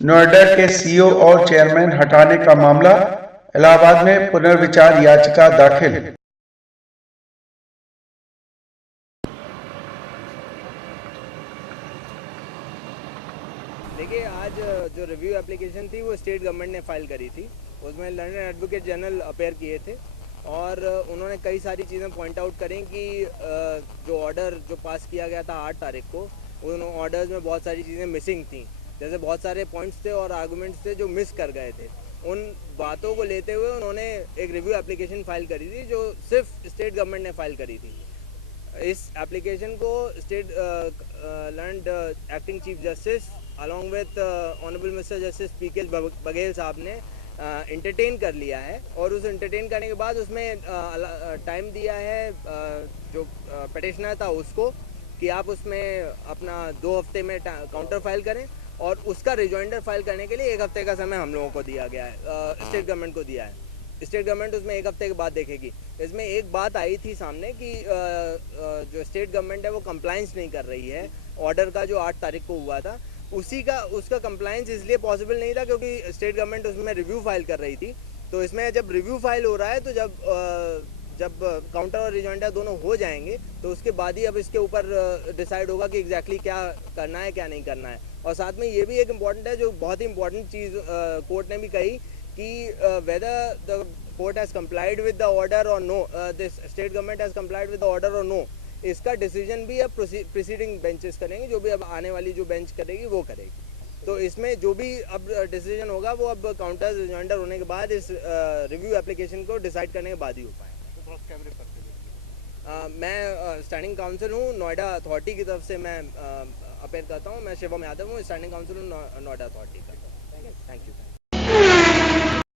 नोएडा के सीईओ और चेयरमैन हटाने का मामला, इलाहाबाद में पुनर्विचार याचिका दाखिल। देखिए, आज जो रिव्यू एप्लीकेशन थी वो स्टेट गवर्नमेंट ने फाइल करी थी। उसमें लंदन एडवोकेट जनरल अपेयर किए थे और उन्होंने कई सारी चीज़ें पॉइंट आउट करें कि जो ऑर्डर जो पास किया गया था 8 तारीख को, उन ऑर्डर्स में बहुत सारी चीज़ें मिसिंग थी। जैसे बहुत सारे पॉइंट्स थे और आर्गूमेंट्स थे जो मिस कर गए थे। उन बातों को लेते हुए उन्होंने एक रिव्यू एप्लीकेशन फाइल करी थी जो सिर्फ स्टेट गवर्नमेंट ने फाइल करी थी। इस एप्लीकेशन को state land acting chief justice along with honourable mister justice P K Baghel साहब ने इंटरटेन कर लिया है और उस इंटरटेन करने के बाद उसमें टाइम दिया है जो पटिशनर था उसको कि आप उसमें अपना 2 हफ्ते में काउंटर फाइल करें और उसका रिजॉइंडर फाइल करने के लिए 1 हफ्ते का समय हम लोगों को दिया गया है, स्टेट गवर्नमेंट को दिया है। स्टेट गवर्नमेंट उसमें 1 हफ्ते के बाद देखेगी। इसमें एक बात आई थी सामने कि जो स्टेट गवर्नमेंट है वो कंप्लाइंस नहीं कर रही है ऑर्डर का जो 8 तारीख को हुआ था उसका कंप्लाइंस इसलिए पॉसिबल नहीं था क्योंकि स्टेट गवर्नमेंट उसमें रिव्यू फाइल कर रही थी। तो इसमें जब रिव्यू फाइल हो रहा है तो जब काउंटर और रिजॉइंडर दोनों हो जाएंगे तो उसके बाद ही अब इसके ऊपर डिसाइड होगा कि एग्जैक्टली क्या करना है क्या नहीं करना है। और साथ में ये भी एक इम्पॉर्टेंट है, जो बहुत ही इंपॉर्टेंट चीज़ कोर्ट ने भी कही कि whether the court has complied with the order or no, this state government has complied with the order or no, इसका डिसीजन भी अब प्रीसीडिंग बेंचेस करेंगे, जो भी अब आने वाली जो बेंच करेगी वो करेगी। तो इसमें जो भी अब डिसीजन होगा वो अब काउंटर रिजॉइंडर होने के बाद इस रिव्यू एप्लीकेशन को डिसाइड करने के बाद ही हो पाएगा। मैं स्टैंडिंग काउंसिल हूँ नोएडा अथॉरिटी की तरफ से, मैं अपेयर करता हूँ। मैं शिवम यादव हूँ, स्टैंडिंग काउंसिल हूँ नोएडा अथॉरिटी का। Thank you.